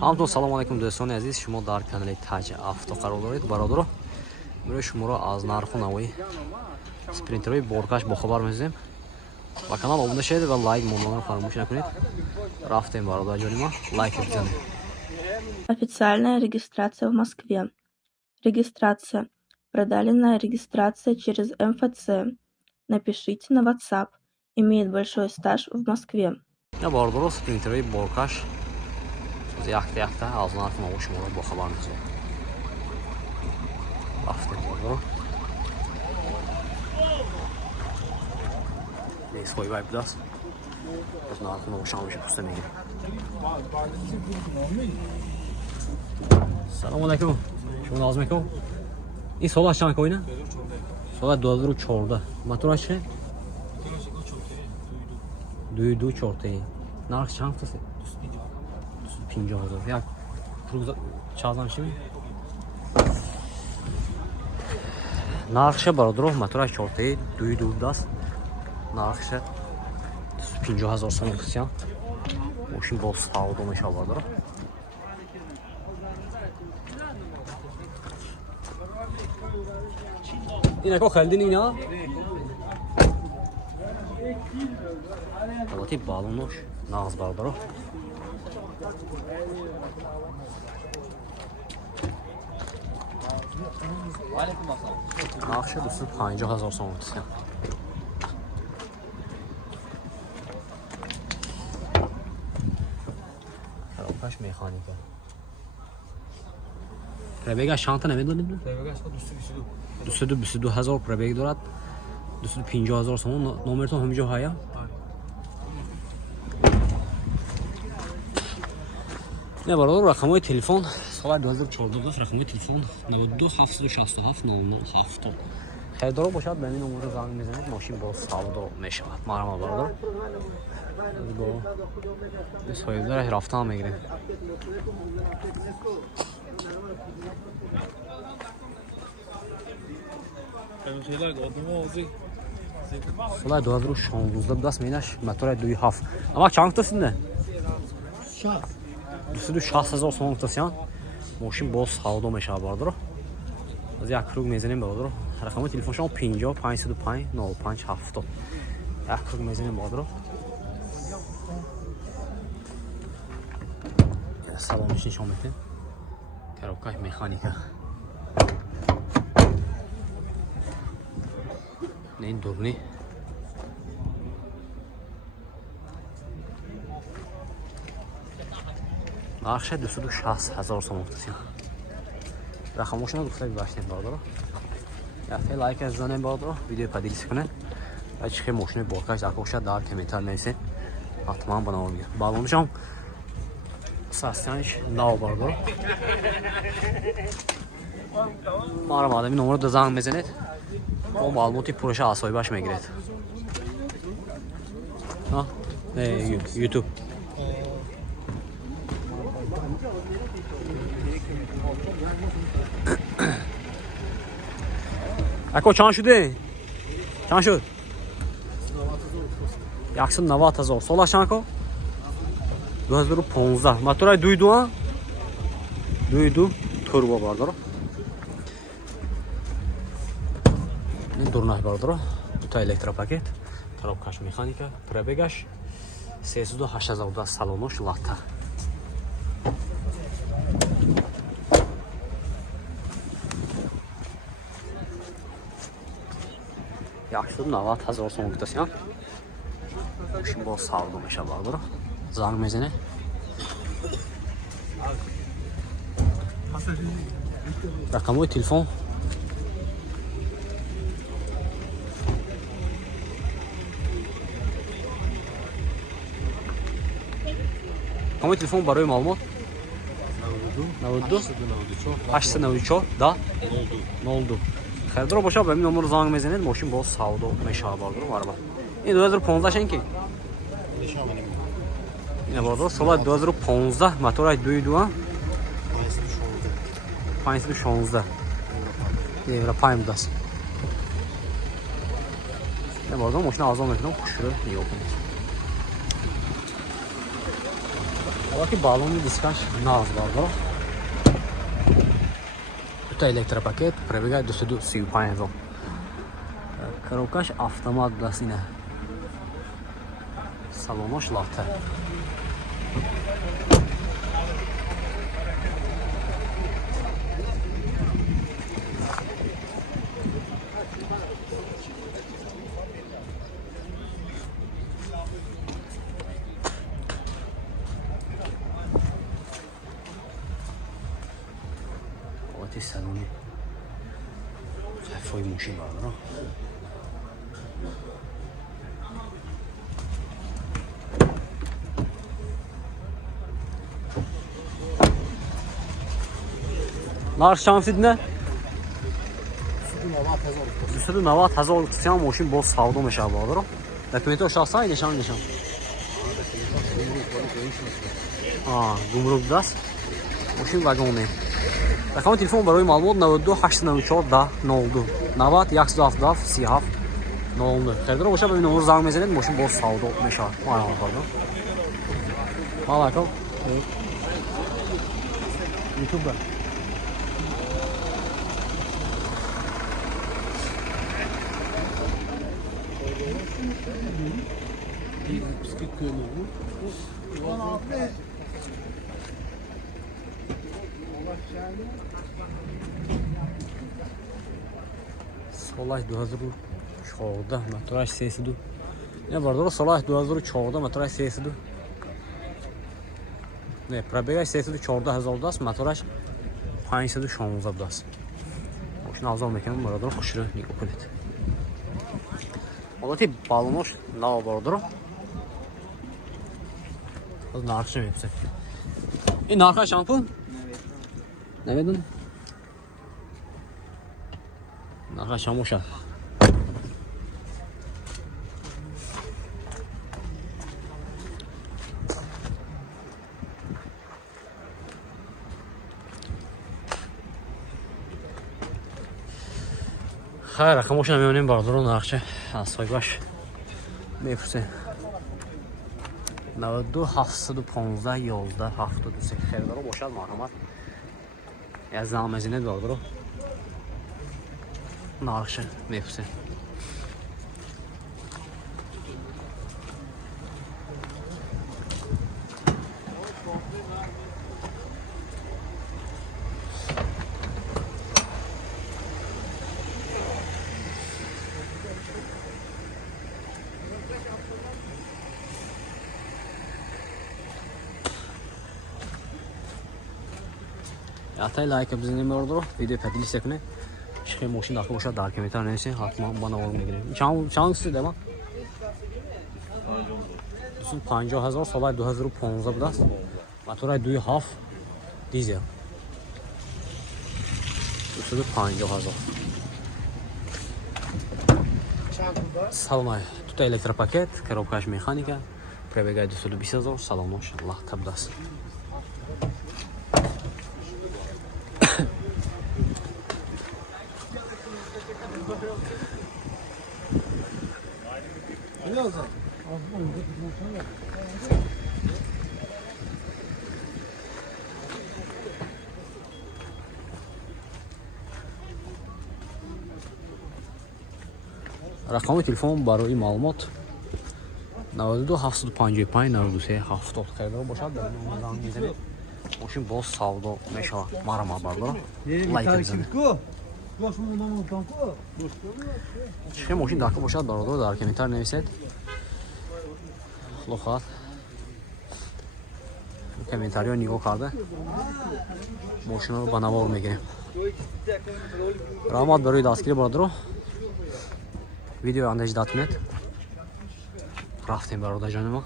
ҳамтон салом алайкум дӯстони азиз, шумо дар канали Таҷ Авто қарор доред. бародаро, мирои шуморо аз нарху навои спринтерҳои боркаш бохабар мезем. Ба канал обунда шавед ва лайк монданро фаромӯш накунед. Рафтем бародарҷони ма, лайк бизанед. Официальная регистрация в Москве. Регистрация. Продалинная регистрация через МФЦ. Напишите на WhatsApp. Имеет большой стаж в Москве. Я бародаро, спринтерҳои боркаш якта аз нарху навои шуморо бохабар мезем. Рафтем бародаро. Несҳои вай будааст. аз нарху навои шамоша пуста мегирем. салому алайкум. шумо навоз мекун. ин солаш чанд коина? сола 2014. Мотора чи? 2214. Нарх чанд тасе? 50,000. Як круг чазан чи? Нархша бародаро, мотора 4, 2210. Нархша 50,000 сом кисян. Мошин бо савдо меша бародаро. ина ко халдин ина? албатта балонош нағз бародаро. нархша 250,000 сом кисян. коробкаш механика. пробегаш чанта намедонед? пробегаш 222,000 пробег дорад. 250,000 сом. номертон ҳамиҷо ҳая? не бародар, рақамҳои телефон соли 2014 рақамҳои телефон 92 767 0070. хайрдоро бошад ба ин номерро занг мезанед, мошин бо савдо мешавад. марҳамат бародар. бо соҳибдораш рафтан мегирем. соли 2016 будааст менаш мотори 27. амак чанд тасинда? 260,000 сом тасян. мошин бо савдо мешавад бародаро. аз як круг мезанем бародаро. рақамҳои телефоншон 50 505 0570. як круг мезанем бародаро. салониш нишон метем. коробкаш механика. не ин дурни. нархша 260,000 сом тасян. рақамошона гуфта бибаштем бародаро. яхте лайк занем бародаро. видео падилис кунед. ва чихе мошини боркаш дар бошад дар комментар нависед. ҳатман ба намо мегирам. балонишам состояниш нав бародаро. марҳамат, ин номеро да занг мезанед. бо маълумоти пурраша аз соҳибаш мегиред. ютуб. ако чанд шуде? чанд шуд? 190,000. солаш чанд ко? 2015. мотораи 22 22 турбо бародаро. ин дурнаш бародаро. дута электропакет. коробкаш механика. пробегаш 308,000 салонош латта. якшуд 90,000 сом тасян. мошин бо савдо мешавад бародаро. занг мезанед. рақамҳои телефон рақамҳои телефон барои маълумот 92 894 да 02. хайрдоро бошад ба ин номеро занг мезанед, мошин бо савдо мешавад бародаро. марҳамат. ин 2015 шен ки? ин бародаро соли 2015 мотори 22 516. европаем будааст. ин бародаро мошина арзон мекунам, хушро нигоҳ кунед. Ваки баллони дискаш нағз бардор. Дута электропакет, пробегай 235 000. Коробкаш автомат даст ина. Салонош латта. Вот и салоны. Фой мужчин бардор. Нарх чамсид не? 290,000 тисян мошин боз савдо мешавад бардор. Документҳо шахсай нишон. Гумрук даст. Мошин вагоне. Рақами телефон барои маълумот 92 894 10 02 90 177 37 00. Хердор боша бабин номер занг мезанед мошин боз савдо мешавад. Маълумот бардор. Малако. YouTube. Солаш 2014 мотораш 32. Не бардор солаш 2014 мотораш 32. Не, пробегаш 34000 даст, мотораш 516 даст. Машина авзал мекунам бардор хушро нигоҳ кунед. Ҳолати баллонош нав бардор. Аз нархш меписад. Ин нархаш чанд пул? Намедон. Нархаш чанд бошад? خیر رقمش میونیم باردارو نقشه از سایباش میفرسه 92 715 11 73 خیر دارو باشد مرحمت از زامزینه باردارو نقشه میفرسه Атай лайк бизанем бардор, видео падилиса кунед. Шихе мошин дахта бошад дар комментар нависед, ҳатман ба навор мегирем. Чанд сид ама? 250,000 соли 2015 будааст. Мотори 2.7 дизел. 250,000. Салонай, тут электропакет, коробкаш механика, пробегай 220,000, салонош лахта будааст. رقم تلفن برای معلومات 92 755 93 70 خیلی باشد در نام زنگ میزنید ماشین باز سودا میشود مرا بردار لایک بزنید چه ماشین داخل باشد برادر در کامنتار نویسید لطفا کامنتاری رو نگاه کرده ماشین رو به نوار میگیریم رحمت برای دستگیری برادر ویدیو اندازه داد کنید رفتیم برادر جان ما